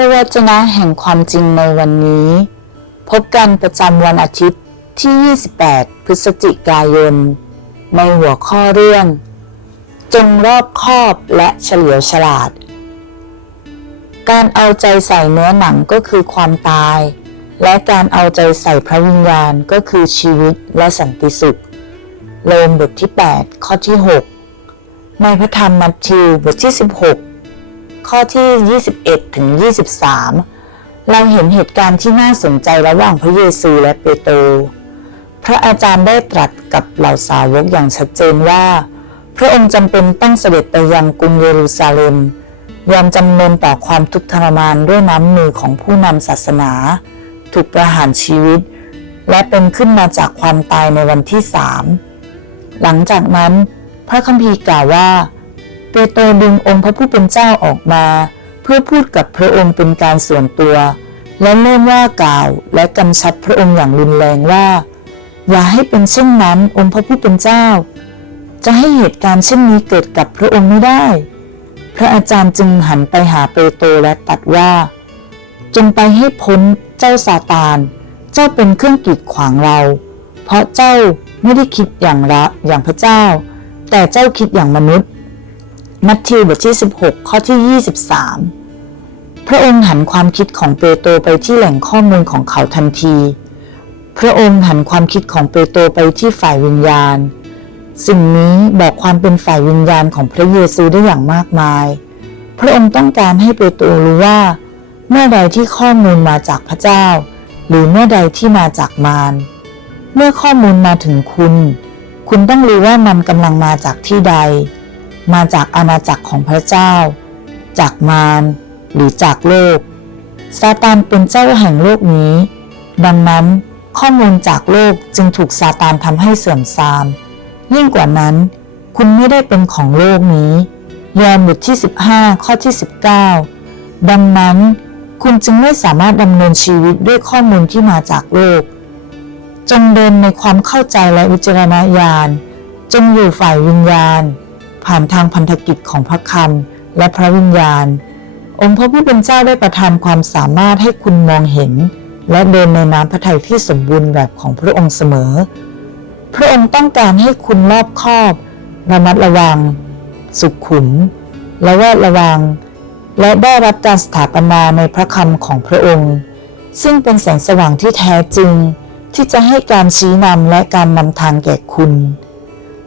ระวจนะแห่งความจริงในวันนี้ พบกันประจำวันอาทิตย์ที่ 28 พฤศจิกายน ในหัวข้อเรื่อง จงรอบคอบและเฉลียวฉลาด การเอาใจใส่เนื้อหนังก็คือความตาย และการเอาใจใส่พระวิญญาณก็คือชีวิตและสันติสุขโรมบทที่ 8 ข้อที่ 6 ในพระธรรมมัทธิวบทที่ 16 ข้อที่ 21 ถึง 23 เราเห็นเหตุการณ์ที่น่าสนใจระหว่างพระเยซูและเปโตร พระอาจารย์ได้ตรัสกับเหล่าสาวกอย่างชัดเจนว่า พระองค์จำเป็นต้องเสด็จไปยังกรุงเยรูซาเล็ม ยอมจำนนต่อความทุกข์ทรมานด้วยน้ำมือของผู้นำศาสนา ถูกประหารชีวิต และเป็นขึ้นมาจากความตายในวันที่สามหลังจากนั้นพระคัมภีร์กล่าวว่า โตรดึงองค์พระผู้เป็นเจ้าออกมา เพื่อพูดกับพระองค์เป็นการส่วนตัว และเริ่มว่ากล่าวและกำชับพระองค์อย่างรุนแรงว่า อย่าให้เป็นเช่นนั้นองค์พระผู้เป็นเจ้า จะให้เหตุการณ์เช่นนี้เกิดกับพระองค์ไม่ได้ พระอาจารย์จึงหันไปหาเปโตรและตรัสว่า จงไปให้พ้นเจ้าซาตาน เจ้าเป็นเครื่องกีดขวางเรา เพราะเจ้าไม่ได้คิดอย่างละอย่างพระเจ้า แต่เจ้าคิดอย่างมนุษย์ มัทธิวบทที่ 16 ข้อที่ 23 พระองค์หันความคิดของเปโตรไปที่แหล่งข้อมูลของเขาทันที พระองค์หันความคิดของเปโตรไปที่ฝ่ายวิญญาณ สิ่งนี้บอกความเป็นฝ่ายวิญญาณของพระเยซูได้อย่างมากมาย พระองค์ต้องการให้เปโตรรู้ว่า เมื่อใดที่ข้อมูลมาจากพระเจ้า หรือเมื่อใดที่มาจากมาร เมื่อข้อมูลมาถึงคุณ คุณต้องรู้ว่ามันกำลังมาจากที่ใด มาจากอาณาจักรของพระเจ้า จากมารหรือจากโลกซาตานเป็นเจ้าแห่งโลกนี้ ดังนั้นข้อมูลจากโลกจึงถูกซาตานทำให้เสื่อมทราม ยิ่งกว่านั้น คุณไม่ได้เป็นของโลกนี้ ยอห์นบทที่ 15 ข้อที่ 19 ดังนั้น คุณจึงไม่สามารถดำเนินชีวิตด้วยข้อมูลที่มาจากโลก จงเดินในความเข้าใจและวิจารณญาณ จงอยู่ฝ่ายวิญญาณ ผ่านทางพันธกิจของพระคำและพระวิญญาณ องค์พระผู้เป็นเจ้าได้ประทานความสามารถให้คุณมองเห็น และเดินในน้ำพระทัยที่สมบูรณ์แบบของพระองค์เสมอ พระองค์ต้องการให้คุณรอบคอบระมัดระวัง สุขขุมและแวดระวัง และได้รับการสถาปนาในพระคำของพระองค์ ซึ่งเป็นแสงสว่างที่แท้จริง ที่จะให้การชี้นำและการนำทางแก่คุณ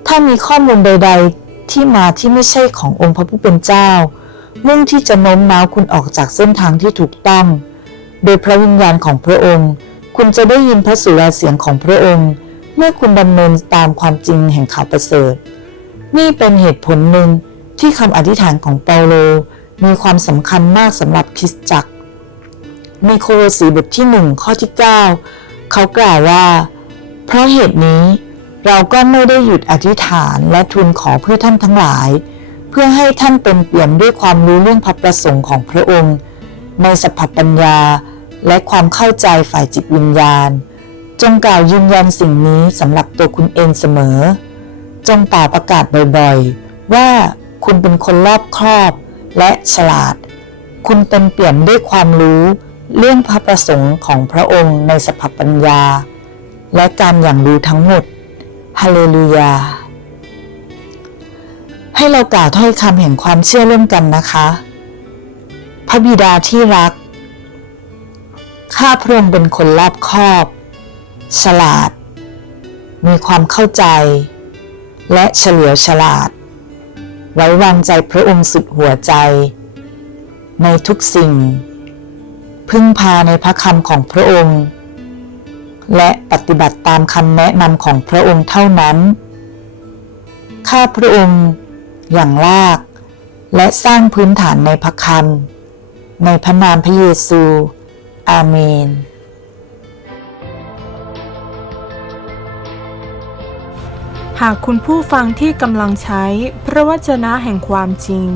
ถ้ามีข้อมูลใด ๆ ที่มาที่ไม่ใช่ขององค์พระผู้เป็นเจ้า มุ่งที่จะโน้มน้าวคุณออกจากเส้นทางที่ถูกต้อง โดยพระวิญญาณของพระองค์ คุณจะได้ยินพระสุรเสียงของพระองค์ เมื่อคุณดำเนินตามความจริงแห่งข่าวประเสริฐ นี่เป็นเหตุผลหนึ่งที่คำอธิษฐานของเปาโลมีความสำคัญมากสำหรับคริสตจักร ในโคโลสีบทที่หนึ่งข้อที่ 9 เขากล่าวว่า เพราะเหตุนี้ เราก็ไม่ได้หยุดอธิษฐานและทูลขอเพื่อท่านทั้งหลาย เพื่อให้ท่านเป็นเปี่ยมด้วยความรู้เรื่องพระประสงค์ของพระองค์ ในสัพพปัญญาและความเข้าใจฝ่ายจิตวิญญาณ จงกล่าวยืนยันสิ่งนี้สำหรับตัวคุณเองเสมอ จงเป่าประกาศบ่อยๆ ว่าคุณเป็นคนรอบคอบและฉลาด คุณเต็มเปี่ยมด้วยความรู้เรื่องพระประสงค์ของพระองค์ในสัพพปัญญา และการอย่างรู้ทั้งหมด ฮาเลลูยา ให้เรากล่าวถ้อยคำแห่งความเชื่อร่วมกันนะคะ พระบิดาที่รัก ข้าพระองค์เป็นคนรอบคอบ ฉลาด มีความเข้าใจ และเฉลียวฉลาด ไว้วางใจพระองค์สุดหัวใจ ในทุกสิ่ง พึ่งพาในพระคำของพระองค์ และปฏิบัติตามคำแนะนำของพระองค์เท่านั้น ข้าพระองค์อย่างลาก และสร้างพื้นฐานในพระคำในพระนามพระเยซู อาเมน หากคุณผู้ฟังที่กำลังใช้พระวจนะแห่งความจริง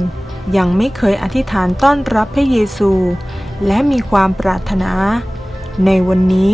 ยังไม่เคยอธิษฐานต้อนรับพระเยซู และมีความปรารถนา ในวันนี้